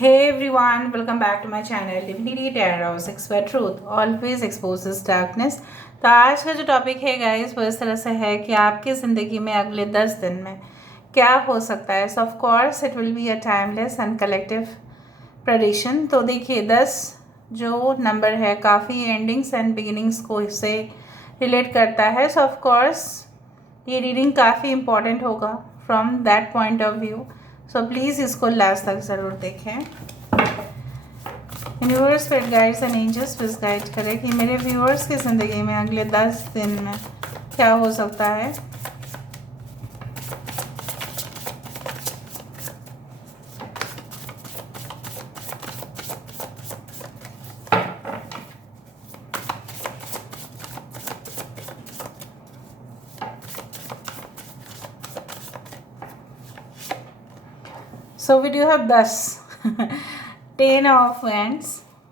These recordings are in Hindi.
Hey everyone, welcome back to my channel Divinity Tarot 6 where truth always exposes darkness। तो आज का जो टॉपिक है गाइस वो इस तरह से है कि आपकी ज़िंदगी में अगले 10 दिन में क्या हो सकता है। So of course it will be a timeless and collective prediction. तो देखिए 10 जो नंबर है काफ़ी एंडिंग्स एंड बिगिनिंग्स को इससे रिलेट करता है। सो ऑफ कोर्स ये रीडिंग काफ़ी इम्पॉर्टेंट होगा from that point of view. So please इसको लास्ट तक ज़रूर देखें। Universe spirit guides and angels please guide करें कि मेरे व्यूअर्स की ज़िंदगी में अगले 10 दिन में क्या हो सकता है। So we do have 10 10 of wands,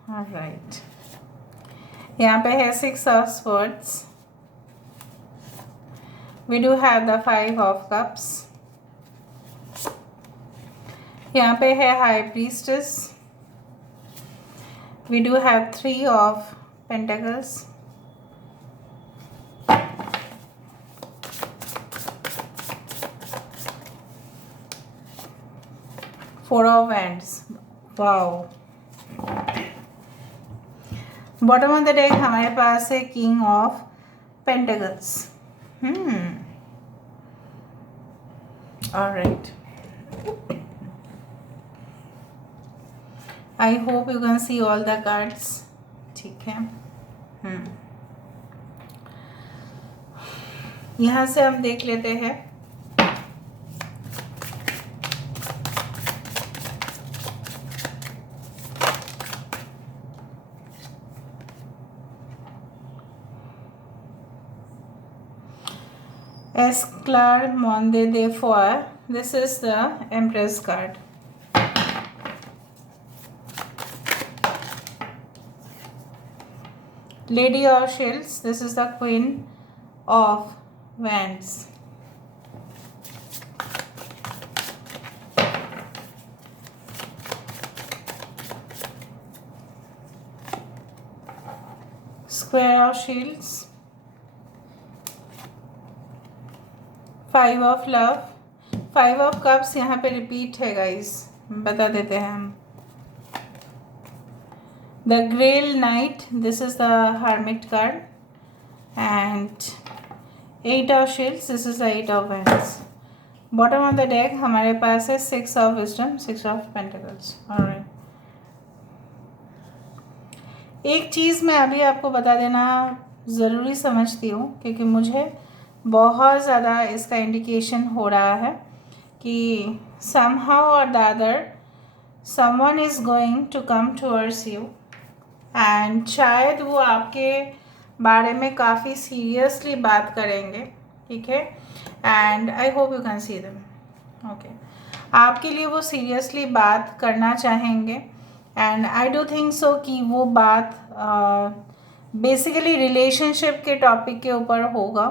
all right। यहाँ पे है 6 of swords, we do have the 5 of cups, यहाँ पे है high priestess, we do have 3 of pentacles, four of wands, wow। Bottom of the deck हमारे पास है king of pentacles. Alright, I hope you can see all the cards. ठीक है, यहाँ से हम देख लेते हैं Esclarmonde de Foix. This is the Empress card. Lady of Shields. This is the Queen of Wands. Square of Shields. 5 of love, 5 of cups यहाँ पे रिपीट है गाइस, बता देते हैं हम। The grail knight, this is the hermit card and 8 of shields, this is the 8 of wands। Bottom of the deck हमारे पास है 6 of wisdom, 6 of pentacles. Alright, एक चीज़ मैं अभी आपको बता देना ज़रूरी समझती हूँ क्योंकि मुझे बहुत ज़्यादा इसका इंडिकेशन हो रहा है कि somehow or the other someone is going to come towards you and शायद वो आपके बारे में काफ़ी सीरियसली बात करेंगे। ठीक है, and I hope you can see them. Okay, आपके लिए वो सीरियसली बात करना चाहेंगे and I do think so कि वो बात बेसिकली रिलेशनशिप के टॉपिक के ऊपर होगा।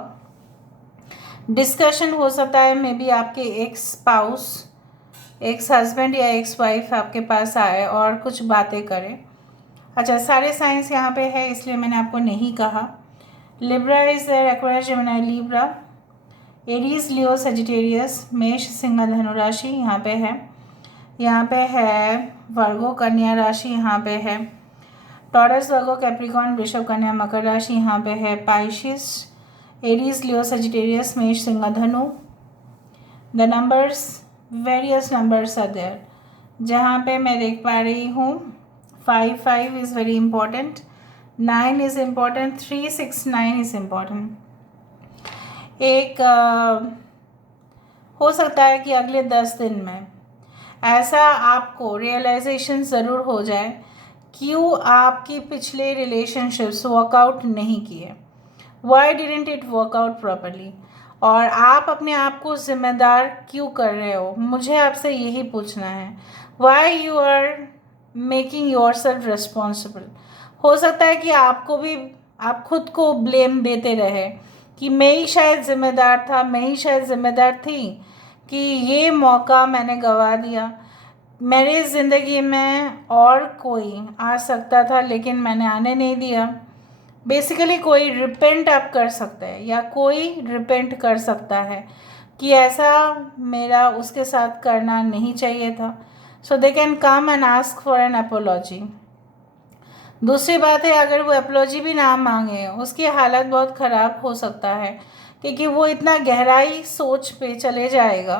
डिस्कशन हो सकता है, मे बी आपके एक्स स्पाउस, एक्स हस्बैंड या एक्स वाइफ आपके पास आए और कुछ बातें करें। अच्छा, सारे साइंस यहाँ पे है इसलिए मैंने आपको नहीं कहा। Libra is there, Aquarius, Gemini, Libra, Aries, Leo, Sagittarius, मेष, सिंह, धनु राशि यहाँ पे है। यहाँ पे है वर्गो, कन्या राशि यहाँ पे है। टॉरस, वर्गो, कैप्रिकॉर्न, वृषभ, कन्या, मकर राशि यहाँ पे है। पाइशिस, एरीज, लियो, सेजिटेरियस, मेष, सिंह, धनु। The numbers, various numbers are there. जहाँ पे मैं देख पा रही हूँ 5 is very important, 9 is important, 3 6 9 is important. एक हो सकता है कि अगले 10 दिन में ऐसा आपको रियलाइजेशन ज़रूर हो जाए क्यों आपकी पिछले रिलेशनशिप्स वर्कआउट नहीं किए, why didn't it workout properly, और आप अपने आप को जिम्मेदार क्यों कर रहे हो। मुझे आपसे यही पूछना है, why you are making yourself responsible. हो सकता है कि आपको भी आप खुद को ब्लेम देते रहे कि मैं ही शायद ज़िम्मेदार था, मैं ही शायद ज़िम्मेदार थी कि ये मौका मैंने गंवा दिया। मेरी ज़िंदगी में और कोई आ सकता था लेकिन मैंने आने नहीं दिया। बेसिकली कोई रिपेंट आप कर सकते हैं या कोई रिपेंट कर सकता है कि ऐसा मेरा उसके साथ करना नहीं चाहिए था। So they can come and ask for an apology. दूसरी बात है, अगर वो अपोलॉजी भी ना मांगे, उसकी हालत बहुत ख़राब हो सकता है क्योंकि वो इतना गहराई सोच पे चले जाएगा,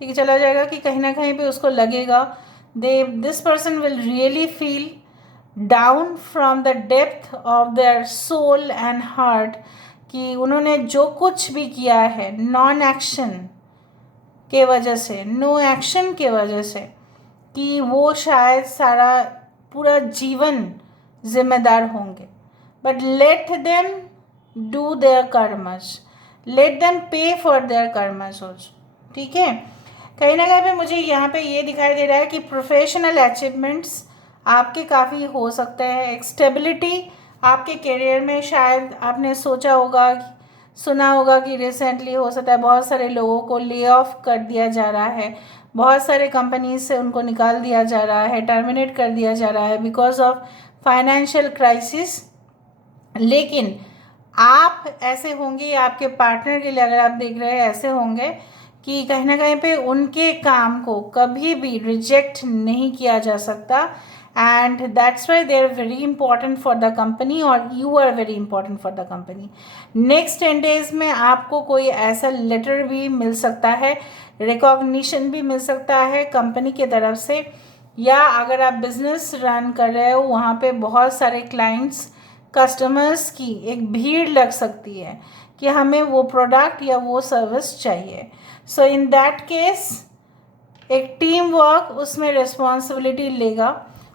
ठीक है, चला जाएगा कि कहीं ना कहीं पे उसको लगेगा this person will really feel down from the depth of their soul and heart कि उन्होंने जो कुछ भी किया है नॉन एक्शन के वजह से, नो एक्शन के वजह से, कि वो शायद सारा पूरा जीवन जिम्मेदार होंगे। But let them do their karmas, let them पे फॉर देयर कर्मस ऑल्सो, ठीक है। कहीं ना कहीं पे मुझे यहाँ पे ये दिखाई दे रहा है कि प्रोफेशनल अचीवमेंट्स आपके काफ़ी हो सकते हैं। एक स्टेबिलिटी आपके करियर में, शायद आपने सोचा होगा, सुना होगा कि रिसेंटली हो सकता है बहुत सारे लोगों को ले ऑफ कर दिया जा रहा है, बहुत सारे कंपनीज से उनको निकाल दिया जा रहा है, टर्मिनेट कर दिया जा रहा है बिकॉज ऑफ फाइनेंशियल क्राइसिस। लेकिन आप ऐसे होंगे, आपके पार्टनर के लिए अगर आप देख रहे हैं, ऐसे होंगे कि कहीं ना कहीं पे उनके काम को कभी भी रिजेक्ट नहीं किया जा सकता and that's why they are very important for the company और you are very important for the company. Next 10 days में आपको कोई ऐसा लेटर भी मिल सकता है, रिकॉग्निशन भी मिल सकता है कंपनी की तरफ से, या अगर आप बिजनेस रन कर रहे हो वहाँ पे बहुत सारे क्लाइंट्स, कस्टमर्स की एक भीड़ लग सकती है कि हमें वो प्रोडक्ट या वो सर्विस चाहिए। सो इन दैट केस एक टीम वर्क उसमें रिस्पॉन्सिबिलिटी लेगा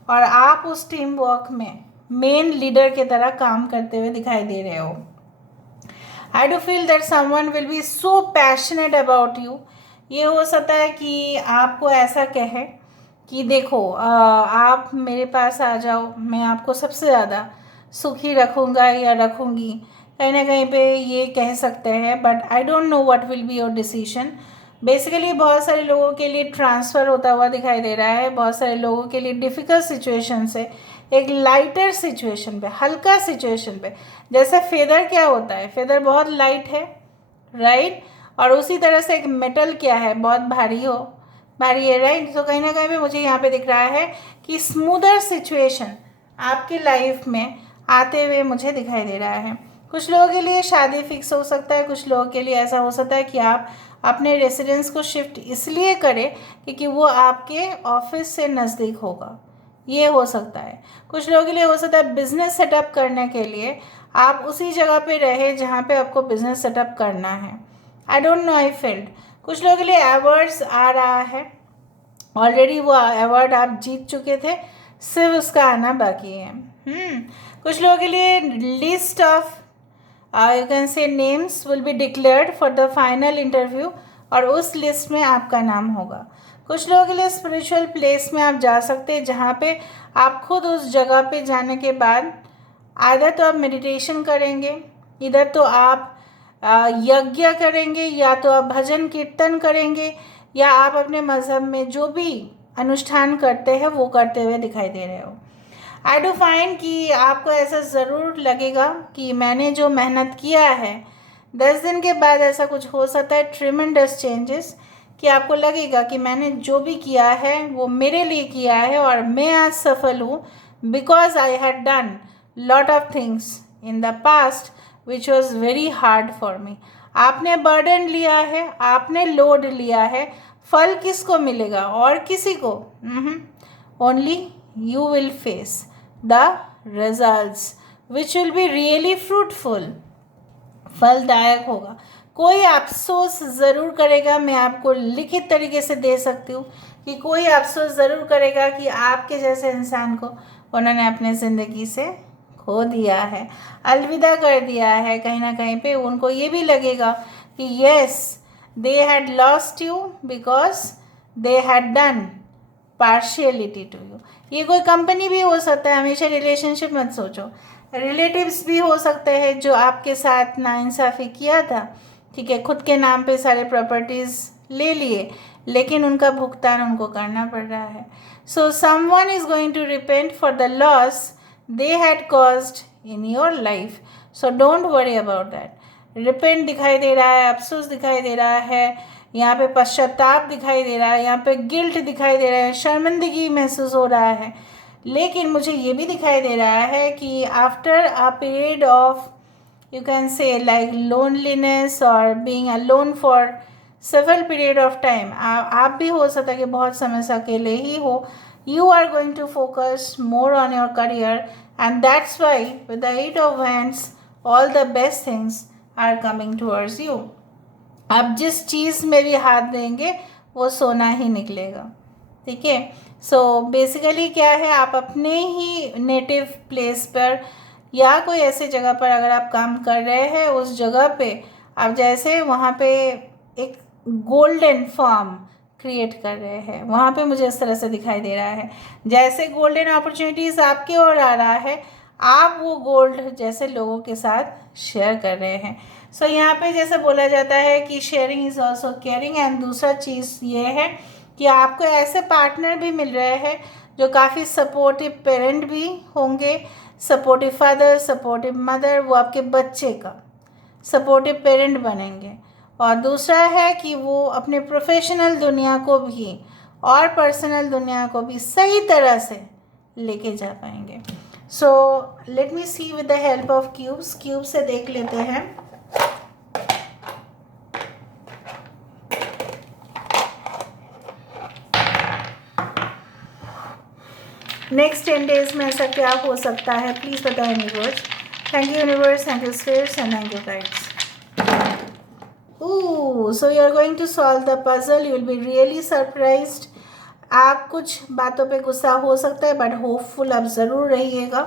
और आप उस टीम वर्क में मेन लीडर की तरह काम करते हुए दिखाई दे रहे हो। I do feel that someone will be so passionate about you. ये हो सकता है कि आपको ऐसा कहे कि देखो आप मेरे पास आ जाओ, मैं आपको सबसे ज़्यादा सुखी रखूँगा या रखूँगी, कहीं ना कहीं पे ये कह सकते हैं। But I don't know what will be your decision. Basically बहुत सारे लोगों के लिए ट्रांसफ़र होता हुआ दिखाई दे रहा है, बहुत सारे लोगों के लिए डिफ़िकल्ट सिचुएशन से एक लाइटर सिचुएशन पे, हल्का सिचुएशन पे। जैसे फेदर क्या होता है, फेदर बहुत लाइट है, राइट, और उसी तरह से एक मेटल क्या है, बहुत भारी है, राइट। तो कहीं ना कहीं पे मुझे यहाँ पे दिख रहा है कि स्मूदर सिचुएशन आपकी लाइफ में आते हुए मुझे दिखाई दे रहा है। कुछ लोगों के लिए शादी फिक्स हो सकता है, कुछ लोगों के लिए ऐसा हो सकता है कि आप अपने रेसिडेंस को शिफ्ट इसलिए करें क्योंकि वो आपके ऑफिस से नज़दीक होगा, ये हो सकता है। कुछ लोगों के लिए हो सकता है बिज़नेस सेटअप करने के लिए आप उसी जगह पे रहे जहाँ पे आपको बिज़नेस सेटअप करना है। I don't know, I field कुछ लोगों के लिए अवार्ड्स आ रहा है, ऑलरेडी वो अवार्ड आप जीत चुके थे, सिर्फ उसका आना बाकी है। कुछ लोगों के लिए list of you can say names will be declared for the final interview और उस लिस्ट में आपका नाम होगा। कुछ लोगों के लिए स्पिरिचुअल प्लेस में आप जा सकते हैं जहाँ पे आप खुद उस जगह पे जाने के बाद आइदर तो आप मेडिटेशन करेंगे, इधर तो आप यज्ञ करेंगे, या तो आप भजन कीर्तन करेंगे, या आप अपने मज़हब में जो भी अनुष्ठान करते हैं वो करते हुए दिखाई दे रहे हो। आई डू फाइंड कि आपको ऐसा ज़रूर लगेगा कि मैंने जो मेहनत किया है 10 दिन के बाद ऐसा कुछ हो सकता है, ट्रिमेंडस चेंजेस, कि आपको लगेगा कि मैंने जो भी किया है वो मेरे लिए किया है और मैं आज सफल हूँ because I had done lot of things in the past which was very hard for me. आपने बर्डन लिया है, आपने लोड लिया है, फल किसको मिलेगा और किसी को? Only you will face the results which will be really fruitful, फलदायक होगा। कोई अफसोस ज़रूर करेगा, मैं आपको लिखित तरीके से दे सकती हूँ कि कोई अफसोस ज़रूर करेगा कि आपके जैसे इंसान को उन्होंने अपने ज़िंदगी से खो दिया है, अलविदा कर दिया है। कहीं ना कहीं पे उनको ये भी लगेगा कि yes they had lost you because they had done partiality to you. ये कोई कंपनी भी हो सकता है, हमेशा रिलेशनशिप मत सोचो, रिलेटिव्स भी हो सकते हैं जो आपके साथ नाइंसाफ़ी किया था, ठीक है, खुद के नाम पे सारे प्रॉपर्टीज़ ले लिए, लेकिन उनका भुगतान उनको करना पड़ रहा है. So someone is going to repent for the loss they had caused in your life. So don't worry about that. Repent दिखाई दे रहा है, अफसोस दिखाई दे रहा है, यहाँ पे पश्चाताप दिखाई दे रहा है, यहाँ पे गिल्ट दिखाई दे रहा है, शर्मिंदगी महसूस हो रहा है. लेकिन मुझे ये भी दिखाई दे रहा है कि after a period of you can say like loneliness or being alone for several period of time, आप भी हो सकता है कि बहुत समय से अकेले ही हो. You are going to focus more on your career and that's why with the 8 of Wands all the best things are coming towards you. आप जिस चीज़ में भी हाथ देंगे वो सोना ही निकलेगा. ठीक है. सो बेसिकली क्या है, आप अपने ही नेटिव प्लेस पर या कोई ऐसे जगह पर अगर आप काम कर रहे हैं, उस जगह पे आप जैसे वहाँ पे एक गोल्डन फॉर्म क्रिएट कर रहे हैं. वहाँ पे मुझे इस तरह से दिखाई दे रहा है जैसे गोल्डन अपॉर्चुनिटीज़ आपकी ओर आ रहा है, आप वो गोल्ड जैसे लोगों के साथ शेयर कर रहे हैं. सो यहाँ पे जैसे बोला जाता है कि sharing is also caring. And दूसरा चीज़ ये है कि आपको ऐसे पार्टनर भी मिल रहे हैं जो काफ़ी सपोर्टिव पेरेंट भी होंगे, सपोर्टिव फादर, सपोर्टिव मदर, वो आपके बच्चे का सपोर्टिव पेरेंट बनेंगे. और दूसरा है कि वो अपने प्रोफेशनल दुनिया को भी और पर्सनल दुनिया को भी सही तरह से लेके जा पाएंगे. So let me see with the help of cubes. Cube से देख लेते हैं. नेक्स्ट 10 डेज में ऐसा क्या हो सकता है, प्लीज़ बताएं universe. Thank you universe, thank you spirits and thank you guides. So you are going to solve the puzzle. You will be really surprised. आप कुछ बातों पे गुस्सा हो सकता है बट होपफुल आप ज़रूर रहिएगा.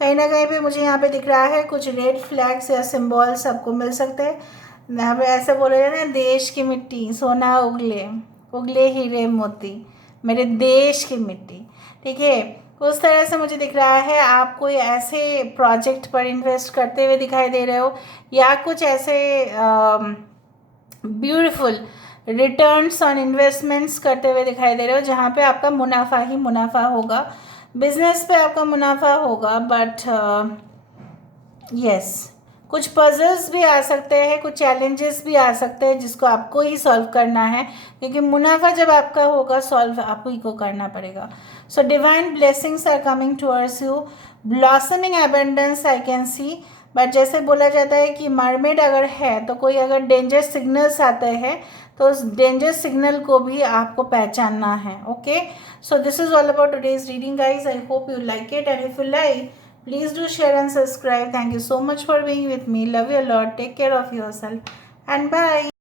कहीं ना कहीं पे मुझे यहाँ पे दिख रहा है कुछ रेड फ्लैग्स या सिम्बॉल्स आपको मिल सकते हैं. यहाँ पे ऐसे बोले जाते हैं, देश की मिट्टी सोना उगले, उगले हीरे मोती, मेरे देश की मिट्टी. ठीक है. उस तरह से मुझे दिख रहा है आप कोई ऐसे प्रोजेक्ट पर इन्वेस्ट करते हुए दिखाई दे रहे हो या कुछ ऐसे ब्यूटीफुल रिटर्न्स ऑन इन्वेस्टमेंट्स करते हुए दिखाई दे रहे हो जहाँ पे आपका मुनाफा ही मुनाफा होगा. बिजनेस पे आपका मुनाफा होगा बट यस कुछ पजल्स भी आ सकते हैं, कुछ चैलेंजेस भी आ सकते हैं जिसको आपको ही सॉल्व करना है, क्योंकि मुनाफा जब आपका होगा सॉल्व आप ही को करना पड़ेगा. So divine blessings are coming towards you. Blossoming abundance I can see. But जैसे बोला जाता है कि मरमेड अगर है तो कोई अगर डेंजर सिग्नल्स आते हैं तो उस डेंजर सिग्नल को भी आपको पहचानना है. Okay. So this is all about today's reading guys. I hope you like it and if you like, please do share and subscribe. Thank you so much for being with me. Love you a lot. Take care of yourself and bye.